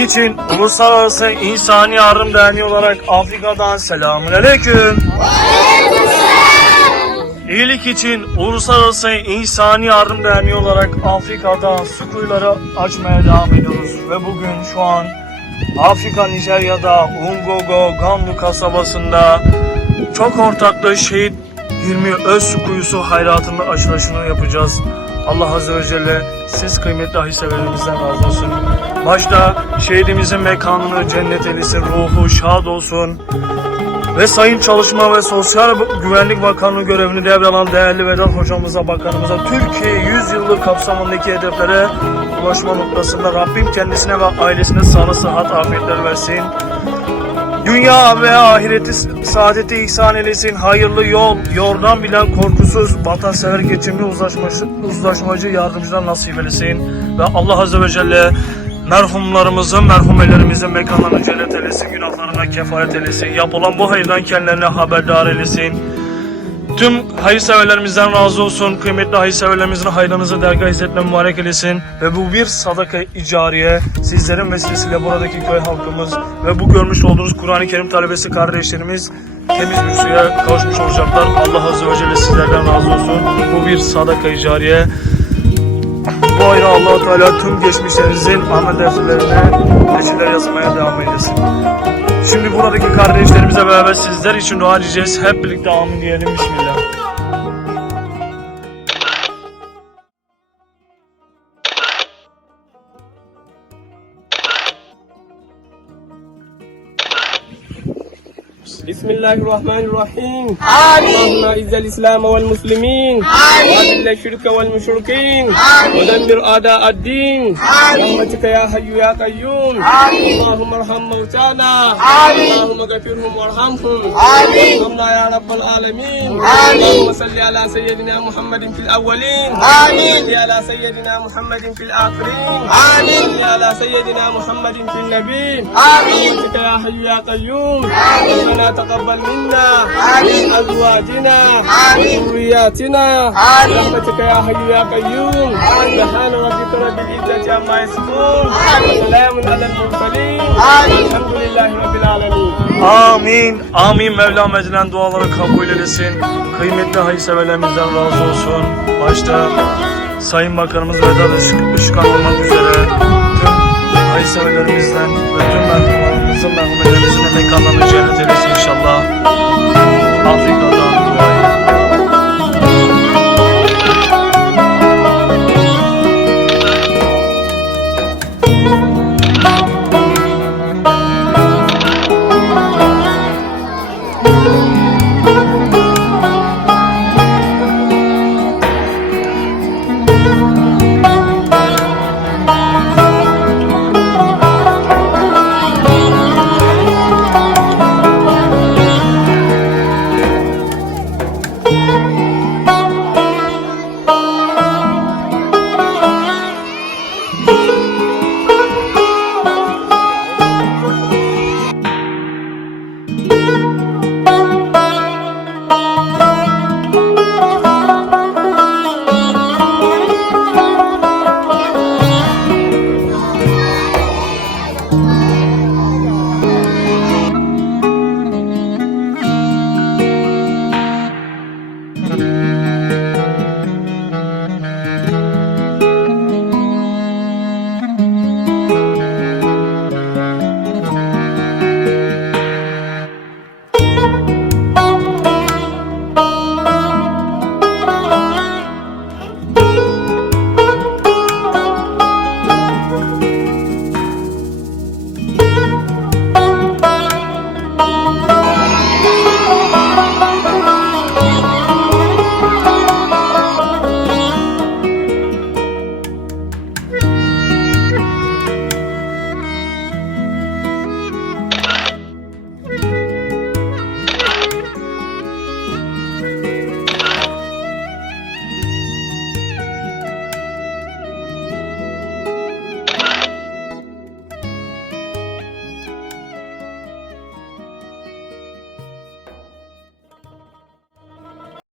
için Uluslararası İnsani Yardım Derneği olarak Afrika'dan selamun aleyküm. İyilik için Uluslararası İnsani Yardım Derneği olarak Afrika'da su kuyuları açmaya devam ediyoruz. Ve bugün şu an Afrika Nijerya'da Ungogo Gandu kasabasında çok ortaklı şehit Hilmi Özsu Kuyusu hayratının açılışını yapacağız. Allah Azze ve Celle siz kıymetli ahiseverimizden razı olsun. Başta şehidimizin mekanını cennet eylesin, ruhu şad olsun. Ve Sayın Çalışma ve Sosyal Güvenlik Bakanlığı görevini devralan değerli Vedat Hocamıza, Bakanımıza Türkiye 100 yıllık kapsamındaki hedeflere ulaşma noktasında Rabbim kendisine ve ailesine sağlık, sıhhat, afiyetler versin. Dünya ve ahireti saadeti ihsan eylesin. Hayırlı yol, yordan bilen korkusuz, vatansever geçimli uzlaşmacı, uzlaşmacı yardımcıdan nasip eylesin. Ve Allah Azze ve Celle merhumlarımızın, merhumelerimizin mekanlarını cennet eylesin, günahlarına kefaret eylesin. Yapılan bu hayırdan kendilerine haberdar eylesin. Tüm hayırseverlerimizden razı olsun. Kıymetli hayırseverlerimizin hayrınızı dergah izzetle mübarek eylesin. Ve bu bir sadaka icariye sizlerin vesilesiyle buradaki köy halkımız ve bu görmüş olduğunuz Kur'an-ı Kerim talebesi kardeşlerimiz temiz bir suya kavuşmuş olacaklar. Allah Azze ve Celle sizlerden razı olsun. Bu bir sadaka icariye. Bu ayda allah Teala tüm geçmişlerinizin amel defterlerine reçeler yazmaya devam eylesin. Şimdi buradaki kardeşlerimizle beraber sizler için dua edeceğiz. Hep birlikte amin diyelim. Bismillah. بسم الله الرحمن الرحيم. اللهم اعز الإسلام والمسلمين. وأذل الشرك والمشركين. ودمر أعداء الدين. برحمتك يا حي يا قيوم. اللهم ارحم موتانا. اللهم اغفرهم وارحمهم. وارحمنا يا رب العالمين. اللهم صل على سيدنا محمد في الأولين. صل على سيدنا محمد في الآخرين. صل على سيدنا محمد في النبي برحمتك يا حي يا قيوم. ربنا تقبل منا من ازواجنا وذرياتنا برحمتك يا حي يا قيوم سبحان ربك رب العزه عما يصفون وسلام على المرسلين الحمد لله رب العالمين Amin. Amin. Mevlam edilen duaları kabul eylesin. Kıymetli hayırseverlerimizden razı olsun. Başta Sayın Bakanımız Vedat Işık, Işıkan olmak üzere tüm hayırseverlerimizden ve tüm merhumlarımızın merhumelerimizin de mekanlarını cennet